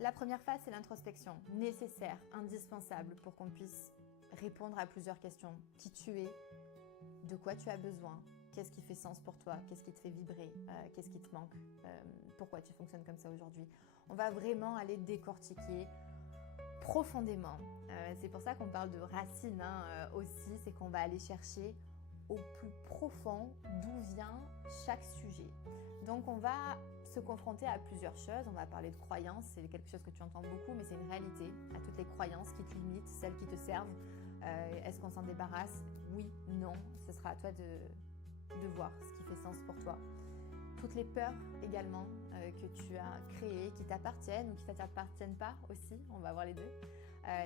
La première phase, c'est l'introspection, nécessaire, indispensable pour qu'on puisse répondre à plusieurs questions. Qui tu es, de quoi tu as besoin, qu'est-ce qui fait sens pour toi, qu'est-ce qui te fait vibrer, qu'est-ce qui te manque, pourquoi tu fonctionnes comme ça aujourd'hui. On va vraiment aller décortiquer profondément. C'est pour ça qu'on parle de racines aussi, c'est qu'on va aller chercher au plus profond d'où vient chaque sujet. Donc on va se confronter à plusieurs choses, on va parler de croyances, c'est quelque chose que tu entends beaucoup, mais c'est une réalité, à toutes les croyances qui te limitent, celles qui te servent. Est-ce qu'on s'en débarrasse? Oui, non, ce sera à toi de voir ce qui fait sens pour toi. Toutes les peurs également que tu as créées, qui t'appartiennent ou qui ne t'appartiennent pas aussi, on va voir les deux.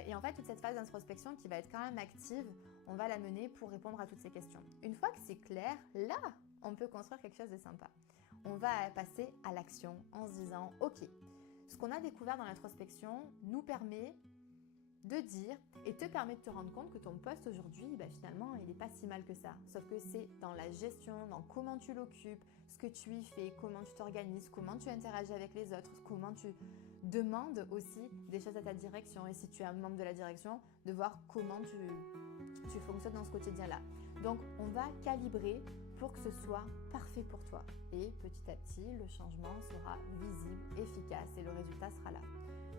Et en fait, toute cette phase d'introspection qui va être quand même active, on va la mener pour répondre à toutes ces questions. Une fois que c'est clair, là, on peut construire quelque chose de sympa. On va passer à l'action en se disant, ok, ce qu'on a découvert dans l'introspection nous permet de dire et te permet de te rendre compte que ton poste aujourd'hui, finalement, il n'est pas si mal que ça. Sauf que c'est dans la gestion, dans comment tu l'occupes, ce que tu y fais, comment tu t'organises, comment tu interagis avec les autres, comment tu demandes aussi des choses à ta direction. Et si tu es un membre de la direction, de voir comment tu fonctionnes dans ce quotidien-là. Donc, on va calibrer pour que ce soit parfait pour toi. Et petit à petit, le changement sera visible, efficace et le résultat sera là.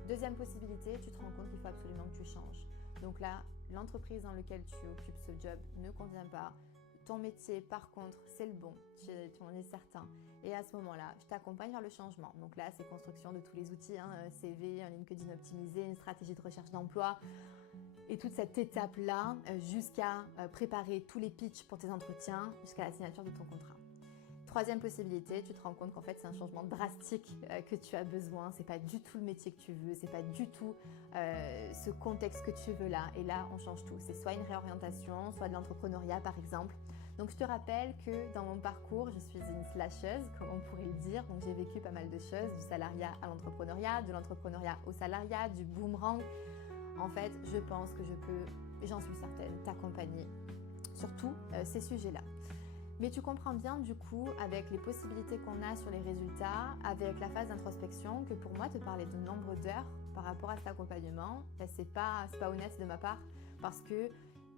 Deuxième possibilité, tu te rends compte qu'il faut absolument que tu changes. Donc là, l'entreprise dans laquelle tu occupes ce job ne convient pas. Ton métier, par contre, c'est le bon, tu en es certain. Et à ce moment-là, je t'accompagne vers le changement. Donc là, c'est construction de tous les outils, CV, un LinkedIn optimisé, une stratégie de recherche d'emploi. Et toute cette étape-là, jusqu'à préparer tous les pitchs pour tes entretiens, jusqu'à la signature de ton contrat. Troisième possibilité, tu te rends compte qu'en fait c'est un changement drastique que tu as besoin, c'est pas du tout le métier que tu veux, c'est pas du tout ce contexte que tu veux là, et là on change tout. C'est soit une réorientation, soit de l'entrepreneuriat par exemple. Donc je te rappelle que dans mon parcours, je suis une slasheuse, comme on pourrait le dire, donc j'ai vécu pas mal de choses, du salariat à l'entrepreneuriat, de l'entrepreneuriat au salariat, du boomerang. En fait, je pense que je peux, et j'en suis certaine, t'accompagner sur tous ces sujets-là. Mais tu comprends bien du coup, avec les possibilités qu'on a sur les résultats, avec la phase d'introspection, que pour moi, te parler de nombre d'heures par rapport à cet accompagnement, c'est pas honnête de ma part, parce que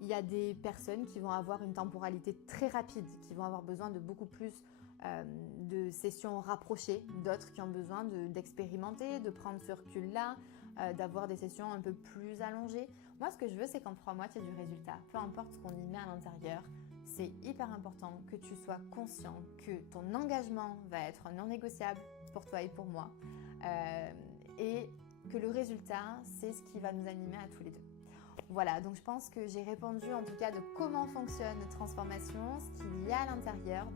il y a des personnes qui vont avoir une temporalité très rapide, qui vont avoir besoin de beaucoup plus de sessions rapprochées, d'autres qui ont besoin d'expérimenter, de prendre ce recul-là, d'avoir des sessions un peu plus allongées. Moi, ce que je veux, c'est qu'en 3 mois, tu aies du résultat. Peu importe ce qu'on y met à l'intérieur, c'est hyper important que tu sois conscient que ton engagement va être non négociable pour toi et pour moi. Et que le résultat, c'est ce qui va nous animer à tous les deux. Voilà, donc je pense que j'ai répondu en tout cas de comment fonctionne Transformation, ce qu'il y a à l'intérieur.